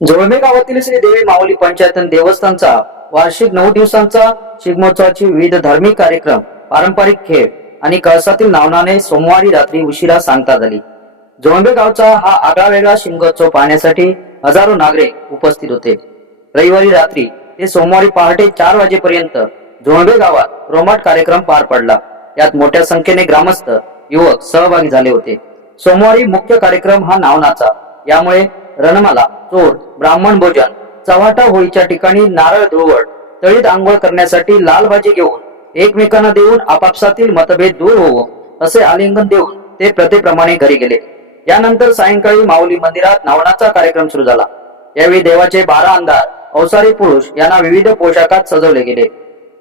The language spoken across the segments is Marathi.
जोळमे गावातील श्री देवी माऊली पंचायत देवस्थानचा वार्षिक नऊ दिवसांचा शिगमोत्सवाची विविध धार्मिक कार्यक्रम पारंपरिक खेळ आणि कळसातील नावनाने सोमवारी रात्री उशिरा सांगता आली जोळंबे गावचा हा आगळा वेगळा शिमगोत्सव पाहण्यासाठी हजारो नागरिक उपस्थित होते. रविवारी रात्री ते सोमवारी पहाटे चार वाजेपर्यंत जोळंबे गावात रोमाट कार्यक्रम पार पडला. यात मोठ्या संख्येने ग्रामस्थ युवक सहभागी झाले होते. सोमवारी मुख्य कार्यक्रम हा नावनाचा. यामुळे रणमाला चोर ब्राह्मण भोजन चव्हाटा होळीच्या ठिकाणी नारळ धुळवड तळीत आंघोळ करण्यासाठी लाल भाजी घेऊन एकमेकांना देऊन आपापसातील मतभेद दूर होवो असे आलिंगन देऊन ते प्रथेप्रमाणे घरी गेले. यानंतर सायंकाळी माऊली मंदिरात नावनाचा कार्यक्रम सुरू झाला. यावेळी देवाचे बारा अंधार अवसारी पुरुष यांना विविध पोशाखात सजवले गेले.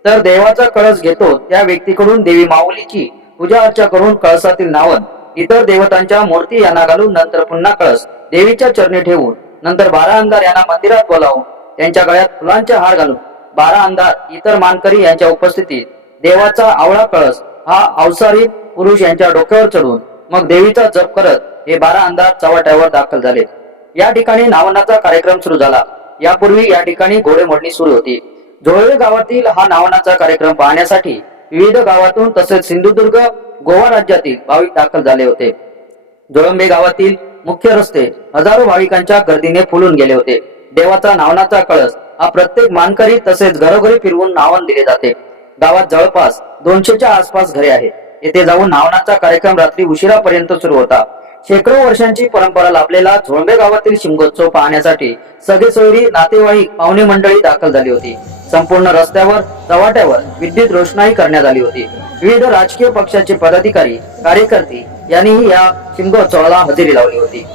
तर देवाचा कळस घेतो त्या व्यक्तीकडून देवी माऊलीची पूजा अर्चा करून कळसातील नावन इतर देवतांच्या मूर्ती यांना घालून नंतर पुन्हा कळस देवीच्या चरणी ठेवून नंतर बारा अंधार यांना मंदिरात बोलावून त्यांच्या गळ्यात फुलांचे हार घालून बारा अंधार इतर मानकरी यांच्या उपस्थितीत देवाचा आवळा कळस हा अवसारी पुरुष यांच्या डोक्यावर चढून मग देवीचा जप करत हे बारा अंधार चव्हाट्यावर दाखल झाले. या ठिकाणी नावनाचा कार्यक्रम सुरू झाला. यापूर्वी या ठिकाणी घोडेमोडणी सुरू होती. झोळवे गावातील हा नावनाचा कार्यक्रम पाहण्यासाठी विविध गावातून तसेच सिंधुदुर्ग गोवा राज्यातील भाविक दाखल झाले होते. जोळंबे गावातील मुख्य रस्ते हजारो भाविकांच्या गर्दीने फुलून गेले होते. देवाचा नावनाचा कळस हा प्रत्येक मानकरी तसेच घरोघरी फिरवून नावन दिले जाते. गावात जवळपास दोनशेच्या आसपास घरे आहेत. येथे जाऊन नावनाचा कार्यक्रम रात्री उशिरापर्यंत सुरू होता. शेकडो वर्षांची परंपरा लाभलेला झोळंबे गावातील शिमगोत्सव पाहण्यासाठी सगळे सोयरी नातेवाईक पाहुणे मंडळी दाखल झाली होती. संपूर्ण रस्त्यावर चव्हाट्यावर विद्युत रोषणाई करण्यात आली होती. विविध राजकीय पक्षाचे पदाधिकारी कार्यकर्ते यांनीही या शिमगोत्सवाला हजेरी लावली होती.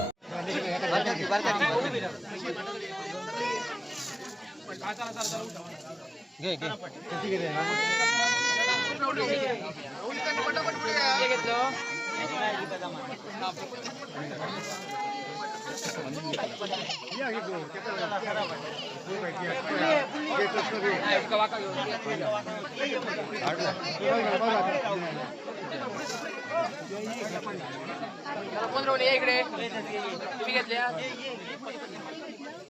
कोण रोवले इकडे तुम्ही घेतल्या